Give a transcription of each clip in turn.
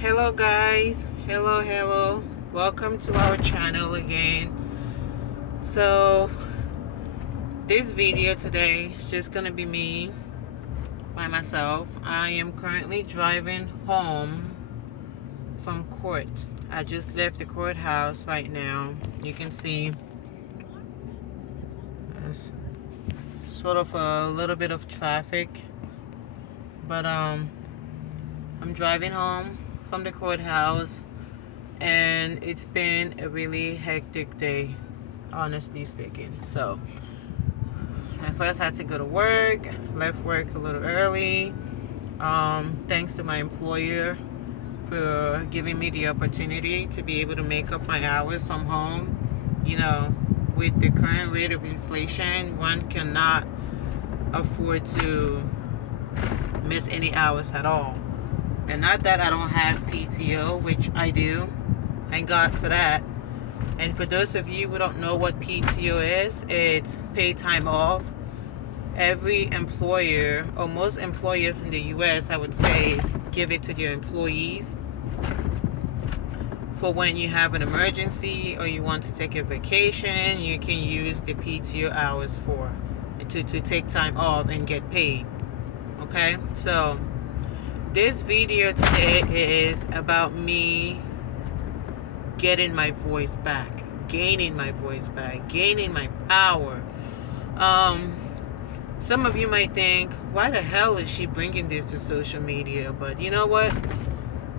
Hello guys, hello, welcome to our channel again. So this video today is just gonna be me by myself. I am currently driving home from court. I just left the courthouse right now. You can see there's sort of a little bit of traffic, but I'm driving home from the courthouse, and it's been a really hectic day, honestly speaking. So I first had to go to work, left work a little early. Thanks to my employer for giving me the opportunity to be able to make up my hours from home. You know, with the current rate of inflation, one cannot afford to miss any hours at all. And not that I don't have PTO, which I do. Thank God for that. And for those of you who don't know what PTO is, it's paid time off. Every employer, or most employers in the US, I would say, give it to their employees for when you have an emergency or you want to take a vacation. You can use the PTO hours for to take time off and get paid. Okay, so this video today is about me getting my voice back, gaining my voice back, gaining my power. Some of you might think, why the hell is she bringing this to social media? But you know what?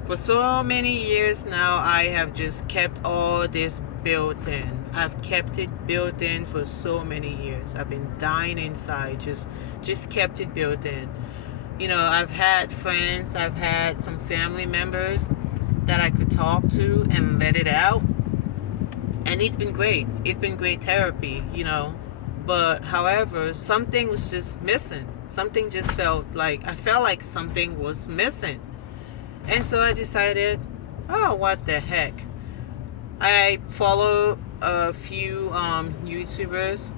For so many years now, I have just kept all this built in. I've kept it built in for so many years. I've been dying inside, just kept it built in. You know, I've had friends, I've had some family members that I could talk to and let it out. And it's been great. It's been great therapy, you know. But however, something was just missing. Something just I felt like something was missing. And so I decided, oh, what the heck. I follow a few YouTubers,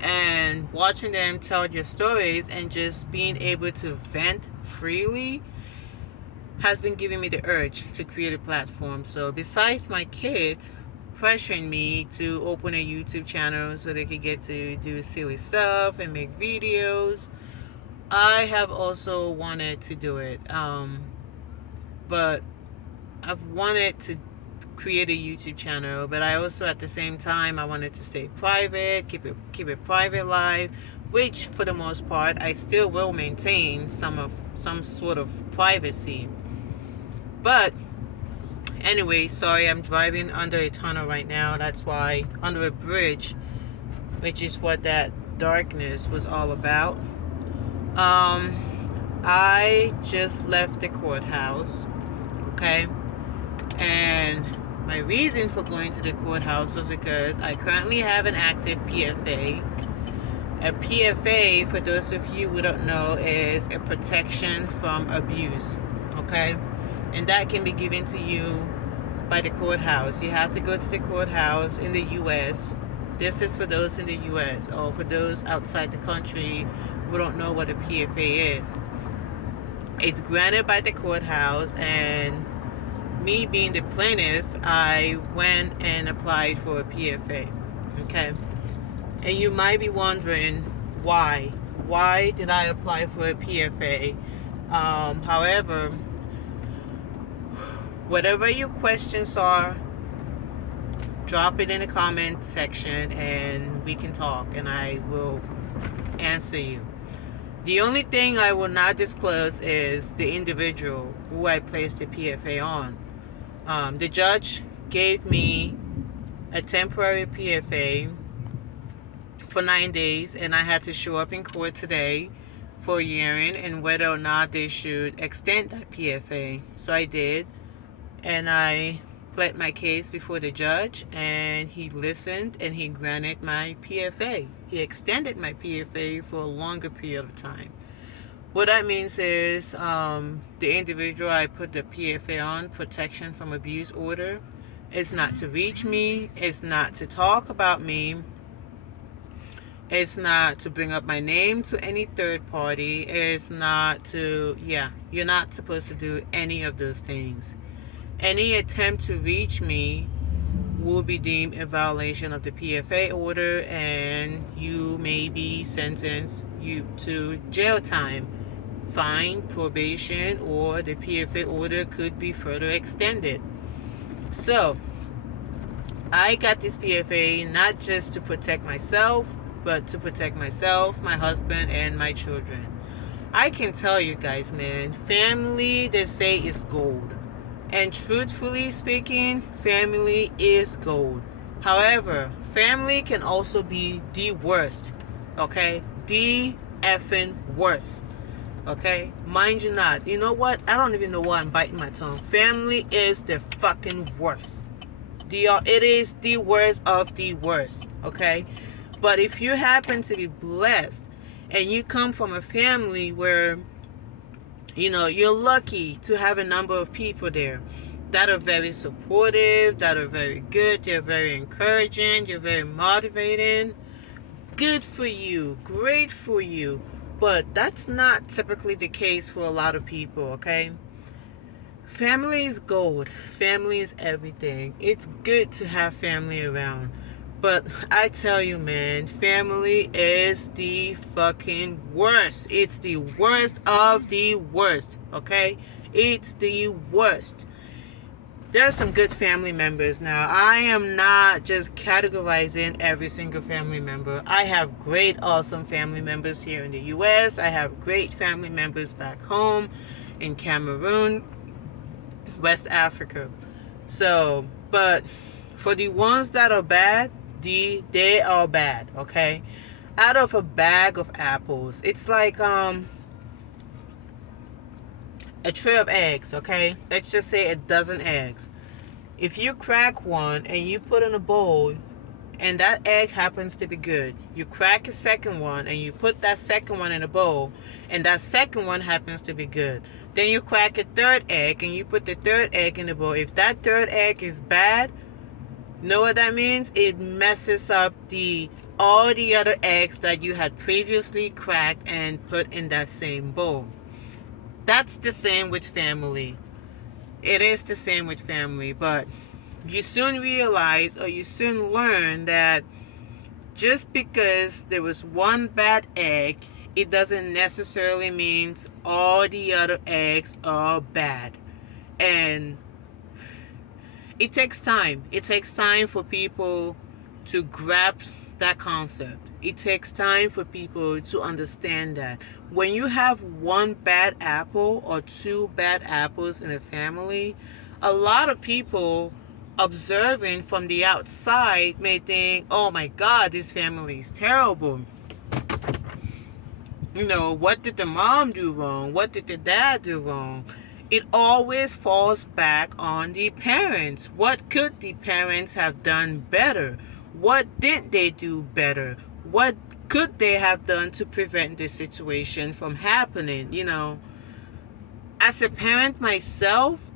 and watching them tell their stories and just being able to vent freely has been giving me the urge to create a platform. So besides my kids pressuring me to open a YouTube channel so they could get to do silly stuff and make videos, I have also wanted to do it. But I've wanted to create a YouTube channel, but I also at the same time I wanted to stay private, keep it private life, which for the most part I still will maintain some sort of privacy. But anyway, sorry, I'm driving under a tunnel right now. That's why, under a bridge, which is what that darkness was all about. I just left the courthouse, okay? And my reason for going to the courthouse was because I currently have an active PFA. A PFA, for those of you who don't know, is a protection from abuse, okay? And that can be given to you by the courthouse. You have to go to the courthouse in the US. This is for those in the US, or for those outside the country who don't know what a PFA is. It's granted by the courthouse, and me being the plaintiff, I went and applied for a PFA. Okay? And you might be wondering why. Why did I apply for a PFA? However, whatever your questions are, drop it in the comment section and we can talk and I will answer you. The only thing I will not disclose is the individual who I placed the PFA on. The judge gave me a temporary PFA for 9 days, and I had to show up in court today for a hearing and whether or not they should extend that PFA. So I did, and I pled my case before the judge, and he listened and he granted my PFA. He extended my PFA for a longer period of time. What that means is the individual I put the PFA on, protection from abuse order, is not to reach me, is not to talk about me, It's not to bring up my name to any third party. It's not to, yeah, you're not supposed to do any of those things. Any attempt to reach me will be deemed a violation of the PFA order, and you may be sentenced to jail time, fine, probation, or the PFA order could be further extended. So, I got this PFA not just to protect myself, but to protect myself, my husband, and my children. I can tell you guys, man, family, they say, is gold. And truthfully speaking, family is gold. However, family can also be the worst. Okay? The effing worst. Okay? Mind you not. You know what? I don't even know why I'm biting my tongue. Family is the fucking worst. It is the worst of the worst. Okay? But if you happen to be blessed and you come from a family where, you know, you're lucky to have a number of people there that are very supportive, that are very good, they're very encouraging, you're very motivating, good for you, great for you. But that's not typically the case for a lot of people, okay? Family is gold. Family is everything. It's good to have family around. But I tell you, man, family is the fucking worst. It's the worst of the worst, okay? It's the worst. There are some good family members now. I am not just categorizing every single family member. I have great, awesome family members here in the U.S. I have great family members back home in Cameroon, West Africa. So, but for the ones that are bad, they are bad, okay? Out of a bag of apples, it's like a tray of eggs, okay? Let's just say a dozen eggs. If you crack one and you put in a bowl and that egg happens to be good, you crack a second one and you put that second one in a bowl and that second one happens to be good. Then you crack a third egg and you put the third egg in the bowl. If that third egg is bad, know what that means? It messes up all the other eggs that you had previously cracked and put in that same bowl. That's the same with family. It is the same with family, but you soon realize or you soon learn that just because there was one bad egg, it doesn't necessarily mean all the other eggs are bad. And it takes time. It takes time for people to grasp that concept. It takes time for people to understand that when you have one bad apple or two bad apples in a family, a lot of people observing from the outside may think, oh my God, this family is terrible. You know, what did the mom do wrong? What did the dad do wrong? It always falls back on the parents. What could the parents have done better? What didn't they do better? What could they have done to prevent this situation from happening? You know, as a parent myself,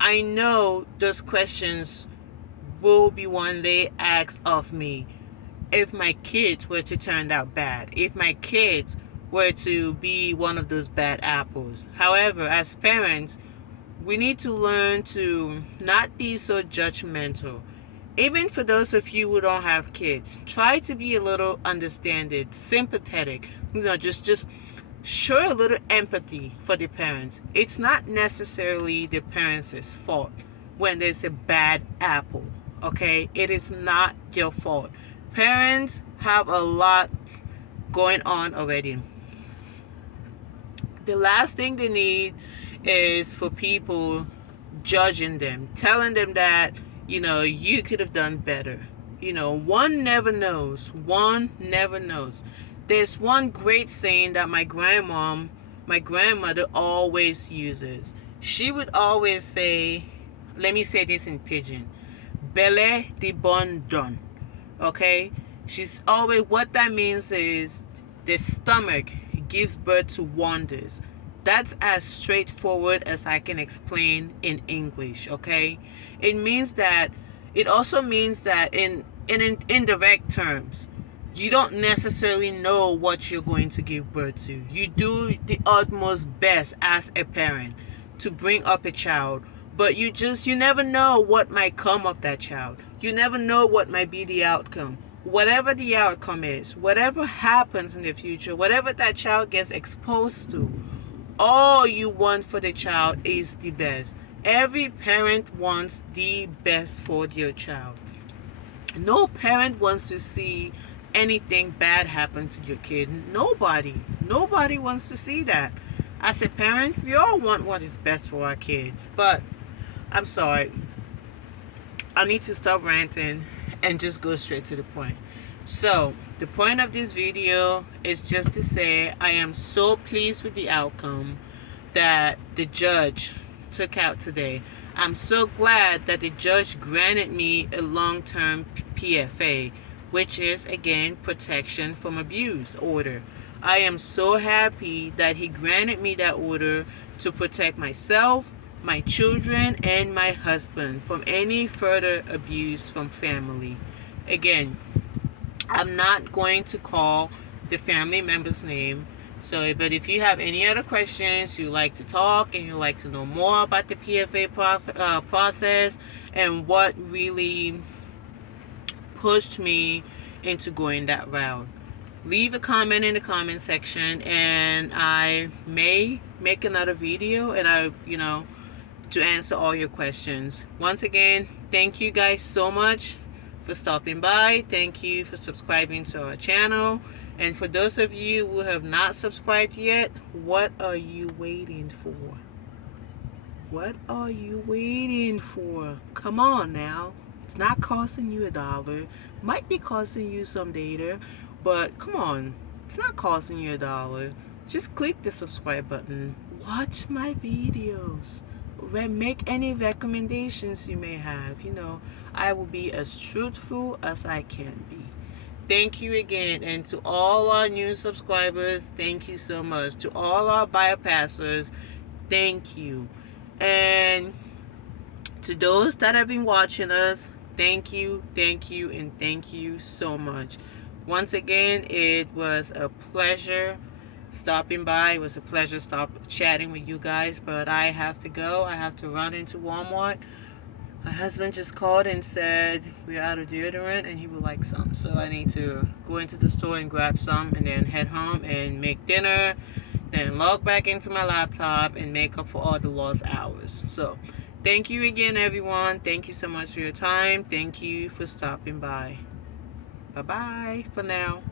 I know those questions will be one day asked of me if my kids were to turn out bad, if my kids were to be one of those bad apples. However, as parents, we need to learn to not be so judgmental. Even for those of you who don't have kids, try to be a little understanding, sympathetic. You know, just show a little empathy for the parents. It's not necessarily the parents' fault when there's a bad apple, okay? It is not your fault. Parents have a lot going on already. The last thing they need is for people judging them, telling them that, you know, you could have done better. You know, one never knows. One never knows. There's one great saying that my grandmother always uses. She would always say, let me say this in pidgin, Bele di bon don. Okay? She's always, what that means is the stomach gives birth to wonders. That's as straightforward as I can explain in English, okay? It also means that in indirect terms, You don't necessarily know what you're going to give birth to. You do the utmost best as a parent to bring up a child, but you never know what might come of that child. You never know what might be the outcome. Whatever the outcome is, whatever happens in the future, whatever that child gets exposed to, all you want for the child is the best. Every parent wants the best for their child. No parent wants to see anything bad happen to your kid. Nobody wants to see that. As a parent, we all want what is best for our kids. But I'm sorry, I need to stop ranting and just go straight to the point. So the point of this video is just to say I am so pleased with the outcome that the judge took out today. I'm so glad that the judge granted me a long-term PFA, which is, again, protection from abuse order. I am so happy that he granted me that order to protect myself, my children, and my husband from any further abuse from family. Again, I'm not going to call the family member's name. So, but if you have any other questions, you like to talk and you like to know more about the PFA process and what really pushed me into going that route, leave a comment in the comment section, and I may make another video and to answer all your questions. Once again, thank you guys so much for stopping by. Thank you for subscribing to our channel. And for those of you who have not subscribed yet, what are you waiting for? What are you waiting for? Come on now. It's not costing you $1. Might be costing you some data, but come on. It's not costing you $1. Just click the subscribe button. Watch my videos. Make any recommendations you may have. I will be as truthful as I can be. Thank you again, and to all our new subscribers, thank you so much. To all our bypassers, thank you. And to those that have been watching us, thank you, and thank you so much. Once again, it was a pleasure stopping by. It was a pleasure chatting with you guys, but I have to go. I have to run into Walmart. My husband just called and said we're out of deodorant and he would like some. So I need to go into the store and grab some and then head home and make dinner, then log back into my laptop and make up for all the lost hours. So thank you again, everyone. Thank you so much for your time. Thank you for stopping by. Bye-bye for now.